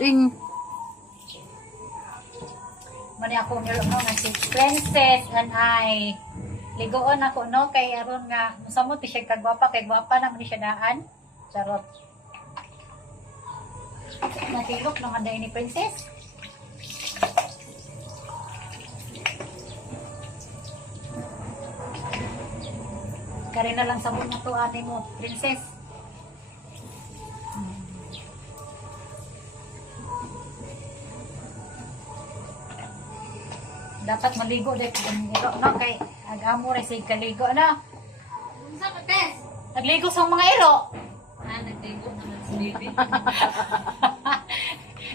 Ting. Mani ako no nga si Princess and I. Ligoon ako no kay aron nga samot siya kagwapa kay gwapa naman siya daan. Charot. Natilok ng anday ni Princess. Kari na lang sabon na to ate mo, Princess. Dapat maligo dahil iro, no? Kay agamo rin sa kaligo, ano? Unsa ka, Tess? Nagligo sa mga iro. Nagtigo naman si Bibi.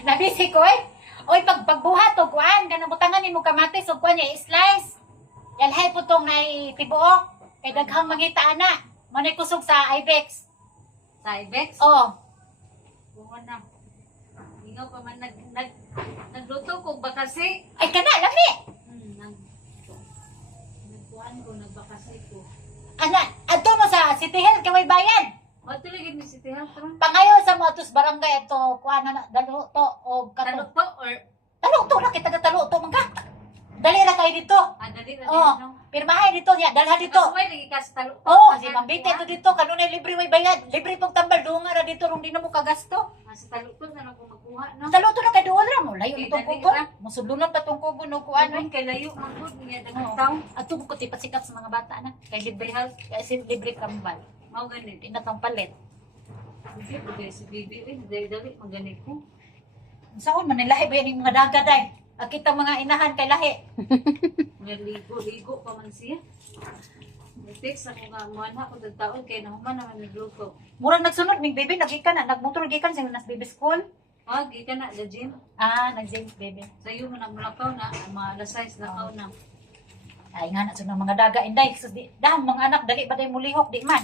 Nabisi ko eh. Oy, pagbuhat o kuan, ganang butangan ni mo kamatis o kuan niya, slice. Yalhay po tong nay tibuok. Kay daghang mangita ana. Manay kusog sa Ibex. Sa Ibex? Oh. Bunga na. Ikaw pa man nagluto ko bakasi. Ay kana, lami. Nagkuhan ko, nagbakasi ko. Ana, adto mo sa City Hall kay way bayan. O, tuloy ni si Tihal ko. Pangayo sa mo atos barangay ito, kuan na dalo to o Talok kato. to or Talo to na kita talo to man ka. Dali ra kay dito. dali na Oh, din, no? pirmahay dito niya, dalha dito. Kasuway, lagi ka sa talok to. Oh, si Mambite to dito, kanunay libre way bayad. Libre pong tambal dunga ra dito rong di na mo kagasto. Sa talok to, na lang ko magkuha, no? Talo to na kay duol ra mo, layo Okay, itong dali kugo. ra. Musudlunan pa tong kugo no kuan. Ano, kay layo, magod, niya Oo. dagang tao. At ko tipat sikat sa mga bata na. Kay libre health, kasi libre kambal. Mao ganit. Di na tong palit. Hindi, pwede si Bibi, dali, maganit ko. Saon man nilahi ba yan yung mga daga day? Akita mga inahan kay lahi. Ligo pa man siya. Nag-text ako nga, muha ko taon kaya nahuman naman nagluto. Murang nagsunod ning baby nagikan na, nagmotor gikan sa nas baby school. Wag, ka na, the gym. Ah, nag-James baby. Sa'yo mo nagmulakaw na, mga alas 6 lakaw na. Ay nga na sa mga daga inday. Sus di dahang mga anak dali ba day mulihok di man.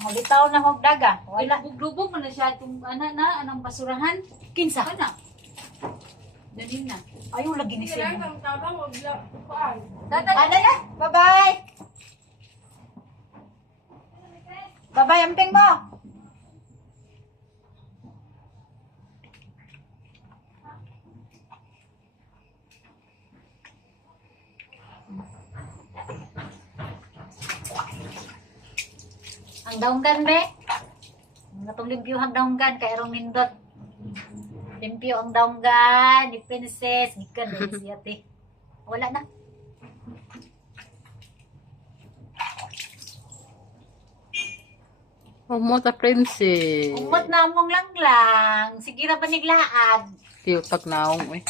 Mga bitaw na hog daga. Wala. Lubog-lubog mo na siya itong anang basurahan. Kinsa. Ano? Dali na. Ayaw lagi ni siya. Dadali. Ano na? Bye-bye. Bye-bye, amping mo. Ang daunggan, be. Ang natong limpyo ang daunggan, kay Erong Nindot. Limpyo ang daunggan, ni Princess, gikan din si ate. Wala na. Mo ta princess. Umot na among lang. Sige ra ba niglaag? Cute tag naong eh.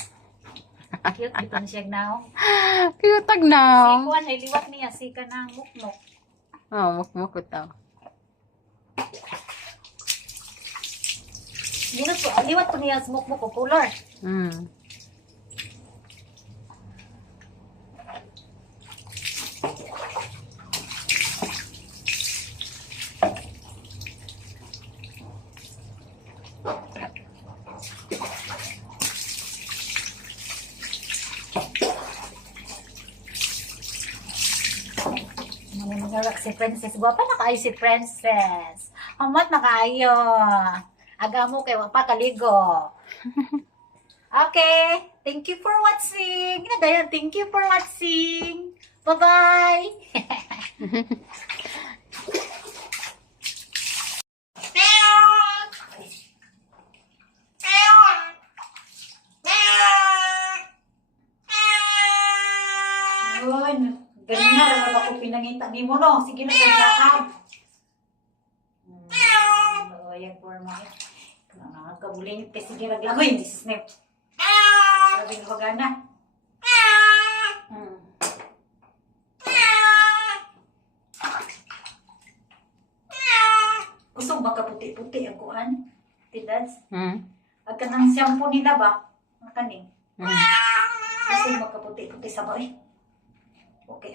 Cute, ito na siya now. Cute tag Si naong. Kuan, ay liwat niya, si ka ng mukmok. Oh, mukmuk ta. Ginot po, liwat po niya sa mukmok ko, color. Hmm. Manangarak si Princess. Guwapa na kayo si Princess. Amat na kayo. Aga mo kay wapa kaligo. Okay. Thank you for watching. Dayan, thank you for watching. Bye-bye. Yun. Ganyan na rin ako pinangita ni mo, no? Sige na, gandaan. Ayan, poor mga. Nakakabuling. Sige, naglagoy. Jesus name. Grabe na bagana. Gusto ba ka puti-puti ang kuhan? Tidas? Hmm. Ang kanang shampoo nila ba? Ang kaning. Hmm. Gusto ba ka puti-puti sa ba eh? Okay.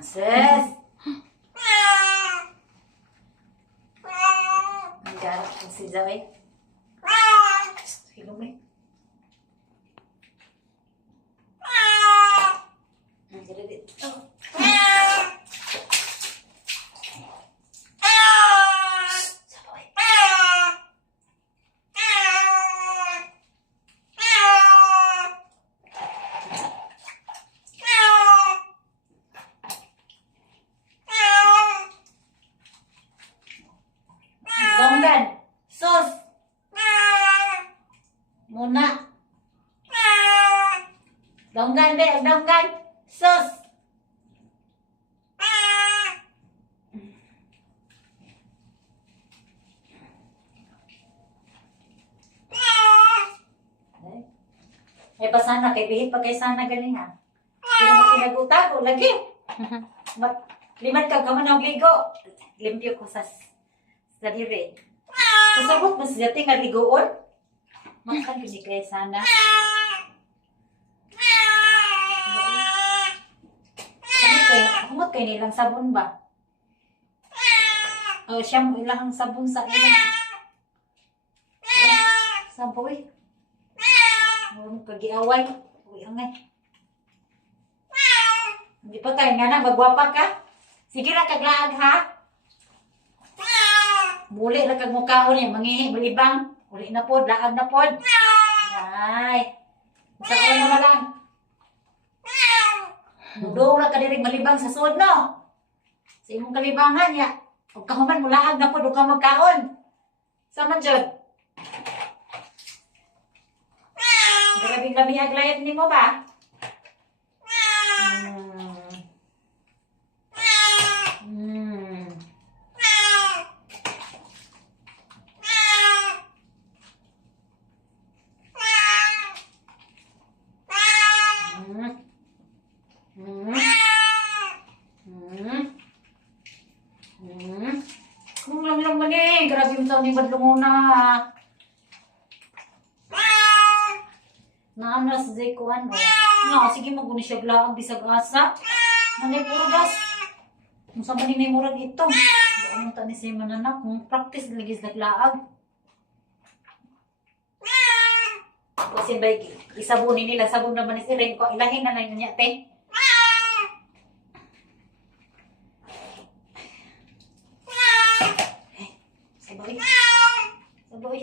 Sis! Ang garap ko si Zoe. Hilong eh. Ang garap dito. Zoe. Muna. Donggan deh, donggan. Sus. Pasana kay bihit pa kay sana gani ha. Pero mo pinagutago lagi. Limat ka man og ligo. Limpyo ko sa diri. Kasabot mo siya tinga ligoon. Makan kini kay sana. Humot kay nilang sabon ba? Oh, siya mo ilang sabon sa ilang. Saboy. Huwag kagiaway. Uy, angay. Hindi pa tayo nga na, magwapa ka. Sige na, kaglaag ha. Muli na kag mukhaon niya, mangihi, malibang. Uli na pod, laag na pod. Ay. Masakay mo na lang. Mudong na ka dirig malibang sa sud, no? Sa imong kalibangan niya. Huwag ka human, mulaag na pod, huwag ka magkaon. Sama dyan. Grabing labi aglayat ni mo ba? Kung lang ba ni? Grabe yung taon ni Badlong na. Naanas day ko ano. Nga, sige maguni siya glaag bisag asa. Nanay puro gas. Kung saan ba ni may murag ito? Anong tani siya mananak? Kung practice lagi sa glaag. Kasi ba isabunin nila, sabon naman ni Siren ko. Ilahin na lang niya, te. Saboy. Saboy.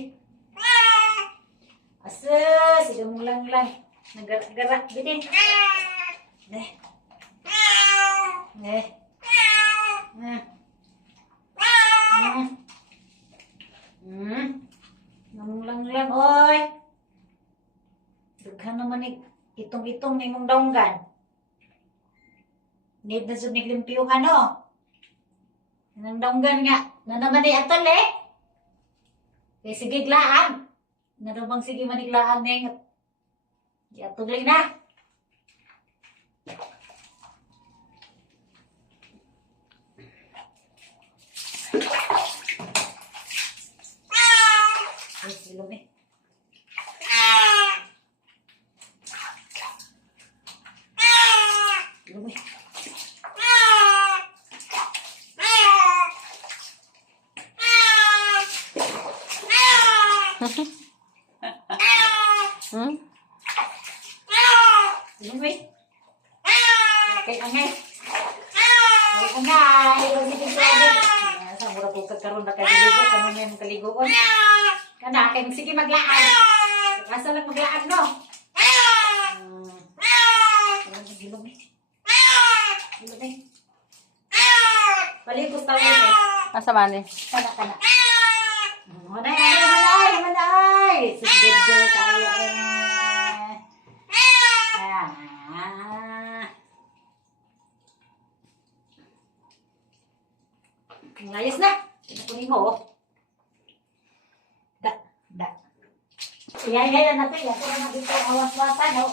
Asa, sige mo lang. Nagarak-garak, bitin. Neh. Neh. Namang lang, oy. Dughan naman itong ni mong donggan. Need na sud niglimpyuhan, no? Nang donggan nga. Na naman ni atol, eh. Kaya sige, glaan. Narabang sige maniglaan na yung tuloy na. Ay, silom eh. Silom eh. Silom eh. Okay, angay. Okay, angay. Pag-ibig ko agad. Sa mura po kagkaroon na kaligo. Ano na yung kaligoon? Kana, kaya sige maglaan. Asa lang maglaan, no? Silom eh. Silom eh. Paligos tao eh. Asa man eh? Kana. Manay! Sige, girl, kaya eh. Ngayos na. Kunin mo, oh. Da. Iyan na natin. Yan na natin. Awas-wasan, oh.